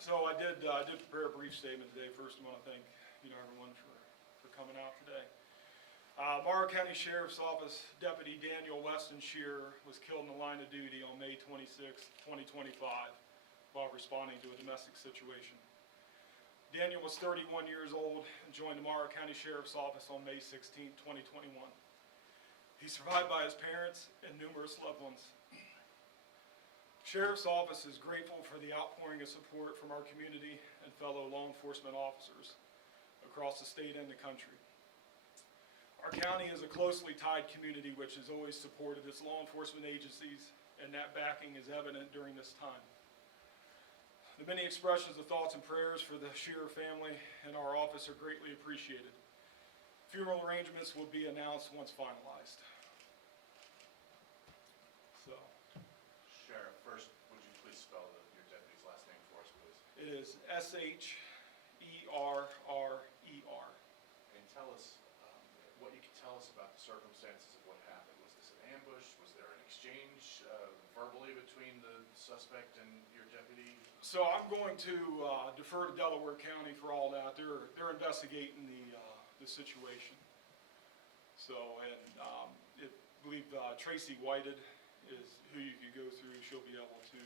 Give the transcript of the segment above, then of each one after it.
So I did prepare a brief statement today. First, I want to thank everyone for coming out today. Morrow County Sheriff's Office Deputy Daniel Sherrer was killed in the line of duty on May 26, 2025, while responding to a domestic situation. Daniel was 31 years old and joined the Morrow County Sheriff's Office on May 16, 2021. He's survived by his parents and numerous loved ones. Sheriff's Office is grateful for the outpouring of support from our community and fellow law enforcement officers across the state and the country. Our county is a closely tied community which has always supported its law enforcement agencies, and that backing is evident during this time. The many expressions of thoughts and prayers for the Sherrer family and our office are greatly appreciated. Funeral arrangements will be announced once finalized. So. Sheriff, first, would you please spell your deputy's last name for us, please? It is Sherrer. And tell us what you can tell us about the circumstances of what happened. Was this an ambush? Was there an exchange verbally between the suspect and your deputy? So I'm going to defer to Delaware County for all that. They're investigating the situation. So, and I believe Tracy Whited is who you could go through. She'll be able to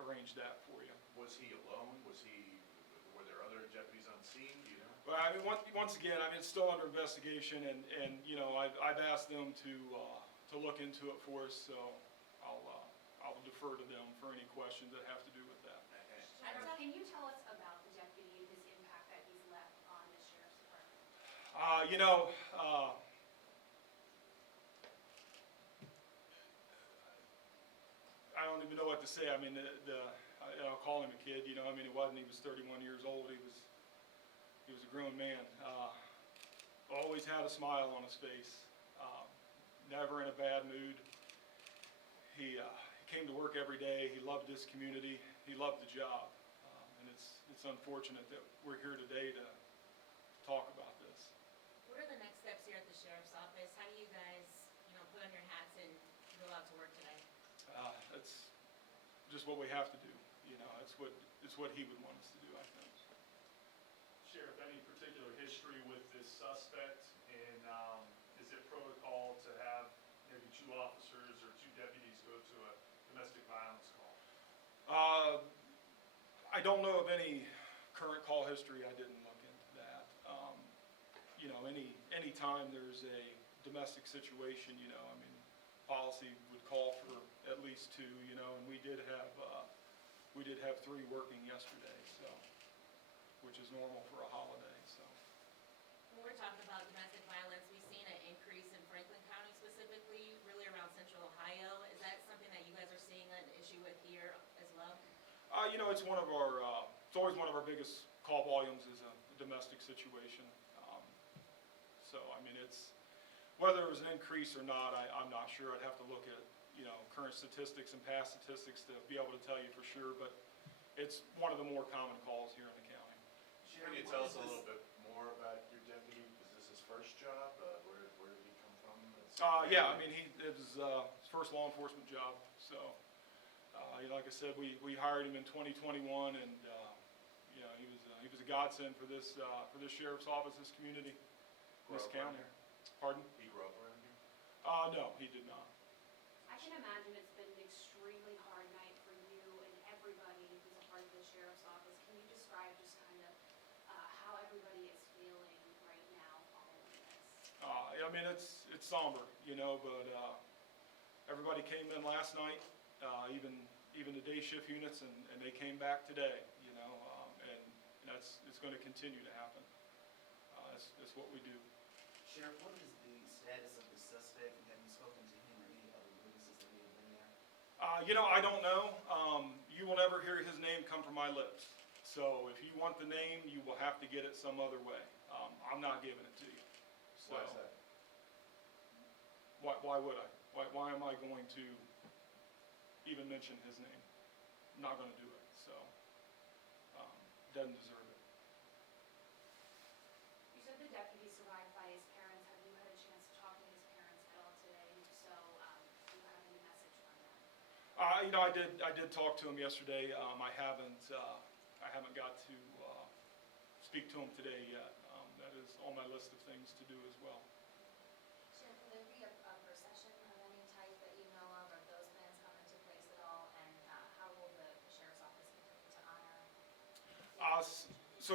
arrange that for you. Was he alone? Were there other deputies on scene? Do you know? Well, I mean, once again, I mean, it's still under investigation, and I've asked them to look into it for us. So I'll defer to them for any questions that have to do with that. Can you tell us about the deputy and his impact that he's left on the sheriff's department? I don't even know what to say. I mean, I'll call him a kid. He wasn't. He was 31 years old. He was a grown man. Always had a smile on his face. Never in a bad mood. He came to work every day. He loved this community. He loved the job. And it's unfortunate that we're here today to talk about this. What are the next steps here at the Sheriff's Office? How do you guys, put on your hats and go out to work today? That's just what we have to do. It's what he would want us to do, I think. Sheriff, any particular history with this suspect, and is it protocol to have maybe 2 officers or 2 deputies go to a domestic violence call? I don't know of any current call history. I didn't look into that. Any time there's a domestic situation, policy would call for at least 2, and we did have 3 working yesterday, so, which is normal for a holiday. So. When we're talking about domestic violence, we've seen an increase in Franklin County specifically, really around Central Ohio. Is that something that you guys are seeing an issue with here as well? It's one of our. It's always one of our biggest call volumes is a domestic situation. So I mean, it's whether it was an increase or not. I'm not sure. I'd have to look at current statistics and past statistics to be able to tell you for sure. But it's one of the more common calls here in the county. Can you tell us a little bit more about your deputy? Is this his first job? Where did he come from? Yeah, I mean, it was his first law enforcement job. So, like I said, we hired him in 2021, and he was a godsend for this sheriff's office, this community, this county. Pardon? He grew up around here? No, he did not. I can imagine it's been an extremely hard night for you and everybody who's a part of the sheriff's office. Can you describe just kind of how everybody is feeling right now following this? I mean, it's somber, but everybody came in last night, even the day shift units, and they came back today, and it's going to continue to happen. That's what we do. Sheriff, what is the status of the suspect, and have you spoken to him or any other witnesses that may have been there? I don't know. You will never hear his name come from my lips. So if you want the name, you will have to get it some other way. I'm not giving it to you. So, why is that? Why would I? Why am I going to even mention his name? I'm not going to do it. So, doesn't deserve it. You said the deputy survived by his parents. Have you had a chance to talk to his parents at all today? So, do you have any message from them? I did talk to him yesterday. I haven't got to speak to him today yet. That is on my list of things to do as well. Sheriff, will there be a procession of any type that you know of? Are those plans come into place at all? And how will the sheriff's office continue to honor? So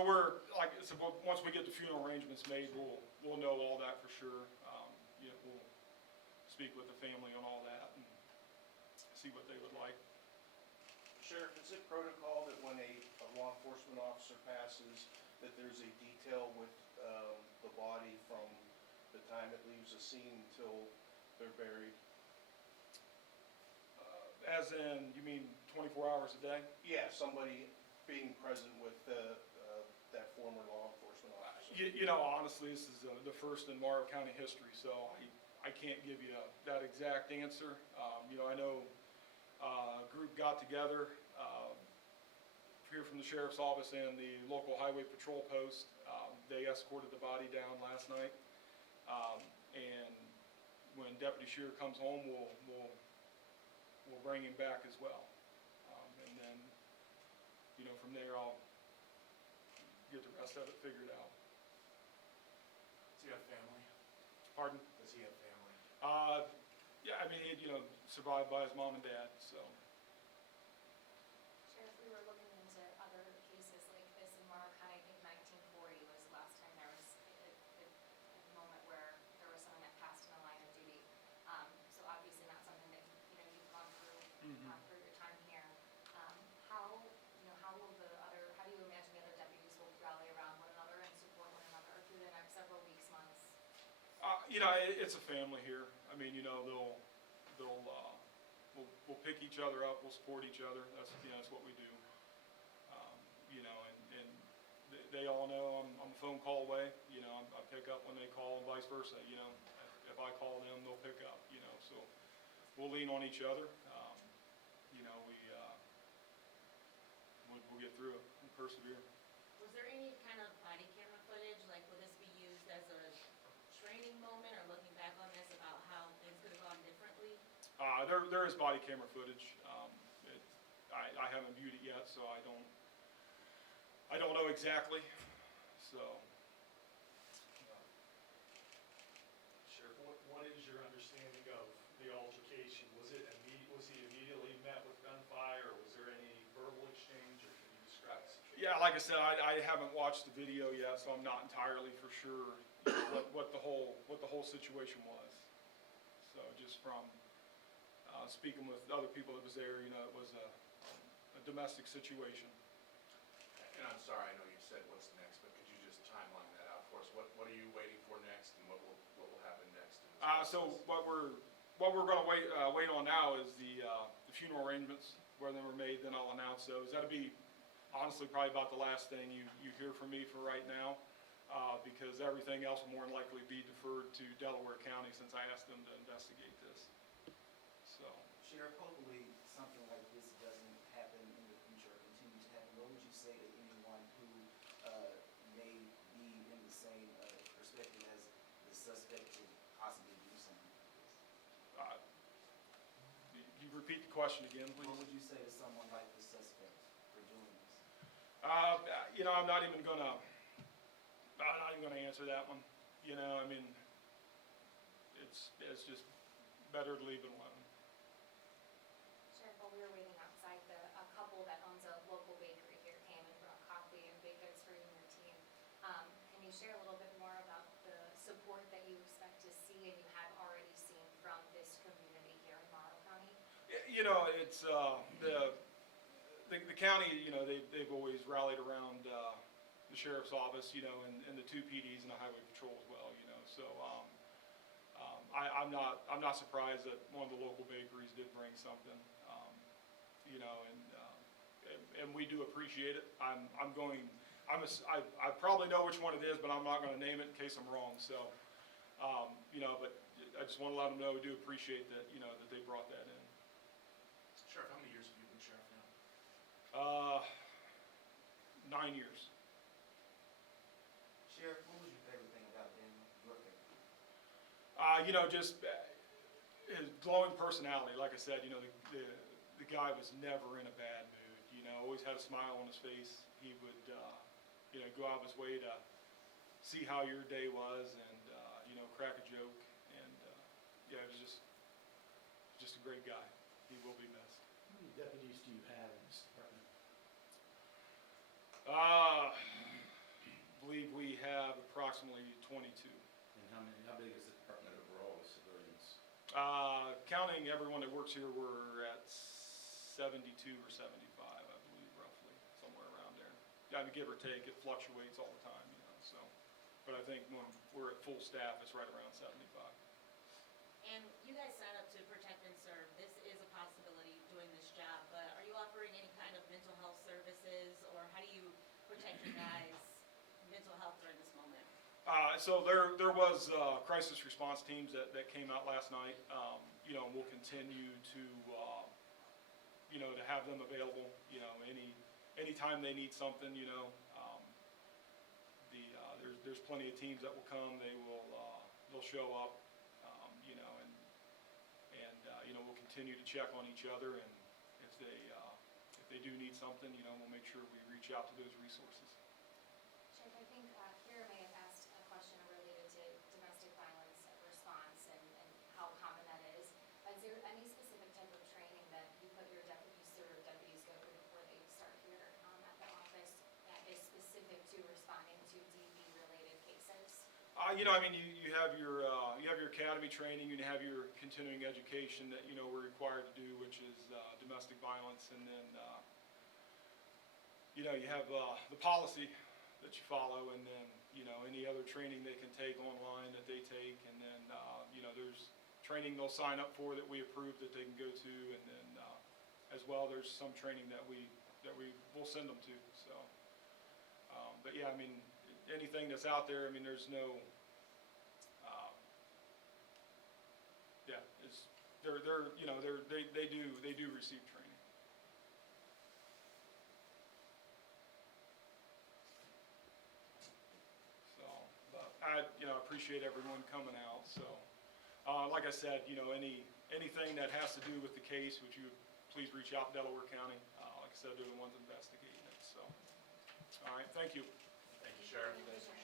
once we get the funeral arrangements made, we'll know all that for sure. We'll speak with the family on all that and see what they would like. Sheriff, is it protocol that when a law enforcement officer passes, that there's a detail with the body from the time it leaves the scene until they're buried? As in, you mean 24 hours a day? Yeah, somebody being present with that former law enforcement officer. Honestly, this is the first in Morrow County history, so I can't give you that exact answer. I know a group got together here from the sheriff's office and the local highway patrol post. They escorted the body down last night. And when Deputy Sherrer comes home, we'll bring him back as well. And then, from there, I'll get the rest of it figured out. Does he have family? Pardon? Does he have family? Yeah, survived by his mom and dad, so. Sheriff, we were looking into other cases like this in Morrow County. I think 1940 was the last time there was a moment where there was someone that passed in the line of duty. So obviously not something that, you've gone through your time here. How do you imagine the other deputies will rally around one another and support one another through the next several weeks, months? It's a family here. We'll pick each other up, we'll support each other. That's what we do. And they all know I'm a phone call away. I pick up when they call and vice versa. If I call them, they'll pick up. So we'll lean on each other. We'll get through it and persevere. Was there any kind of body camera footage, like will this be used as a training moment or looking back on this about how things could have gone differently? There is body camera footage. I haven't viewed it yet, so I don't know exactly. So. Sheriff, what is your understanding of the altercation? Was he immediately met with gunfire, or was there any verbal exchange, or can you describe the situation? Yeah, like I said, I haven't watched the video yet, so I'm not entirely for sure what the whole situation was. So just from speaking with other people that was there, it was a domestic situation. And I'm sorry, I know you said what's next, but could you just timeline that out for us? What are you waiting for next, and what will happen next? So what we're going to wait on now is the funeral arrangements. Where they were made, then I'll announce those. That'll be honestly probably about the last thing you hear from me for right now, because everything else will more than likely be deferred to Delaware County since I asked them to investigate this. So. Sheriff, hopefully something like this doesn't happen in the future or continue to happen. What would you say to anyone who may be in the same perspective as the suspect to possibly do something like this? You repeat the question again, please? What would you say to someone like the suspect for doing this? I'm not even gonna answer that one. It's just better to leave it alone. Sheriff, while we were waiting outside, a couple that owns a local bakery here came and brought coffee and baked goods for you and your team. Can you share a little bit more about the support that you expect to see and you have already seen from this community here in Morrow County? It's the county. They've always rallied around the sheriff's office. And the two PDs and the highway patrol as well. So I'm not surprised that one of the local bakeries did bring something. And we do appreciate it. I probably know which one it is, but I'm not going to name it in case I'm wrong. So, but I just want to let them know we do appreciate that. That they brought that in. Sheriff, how many years have you been sheriff now? 9 years. Sheriff, what was your favorite thing about Daniel? Your favorite? Just his glowing personality. Like I said, the the guy was never in a bad mood, you know, always had a smile on his face. He would, you know, go out of his way to see how your day was and, you know, crack a joke. And, yeah, it was just a great guy. He will be missed. How many deputies do you have in this department? I believe we have approximately 22. And how big is the department overall with civilians? Counting everyone that works here, we're at 72 or 75, I believe, roughly, somewhere around there. I mean, give or take, it fluctuates all the time, you know, so. But I think when we're at full staff, it's right around 75. And you guys sign up to protect and serve. This is a possibility doing this job, but are you offering any kind of mental health services, or how do you protect your guys' mental health during this moment? So there was crisis response teams that came out last night. You know, we'll continue to, you know, to have them available, you know, anytime they need something, you know. There's plenty of teams that will come, they'll show up, you know, and you know, we'll continue to check on each other, and if they do need something, you know, we'll make sure we reach out to those resources. Sheriff, I think Kira may have asked a question related to domestic violence response and how common that is. Is there any specific type of training that you put your deputies through or deputies go through before they start here at the office that is specific to responding to DV-related cases? You know, I mean, you have your academy training, you have your continuing education that, you know, we're required to do, which is domestic violence, and then, you know, you have the policy that you follow, and then, you know, any other training they can take online that they take, and then, you know, there's training they'll sign up for that we approve that they can go to, and then, as well, there's some training that we will send them to, so. But yeah, I mean, anything that's out there, I mean, there's no, yeah, it's, you know, they do receive training. So, but I, you know, appreciate everyone coming out, so. Like I said, you know, anything that has to do with the case, would you please reach out to Delaware County? Like I said, they're the ones investigating it, so. All right, thank you. Thank you, Sheriff. Thank you, Sheriff.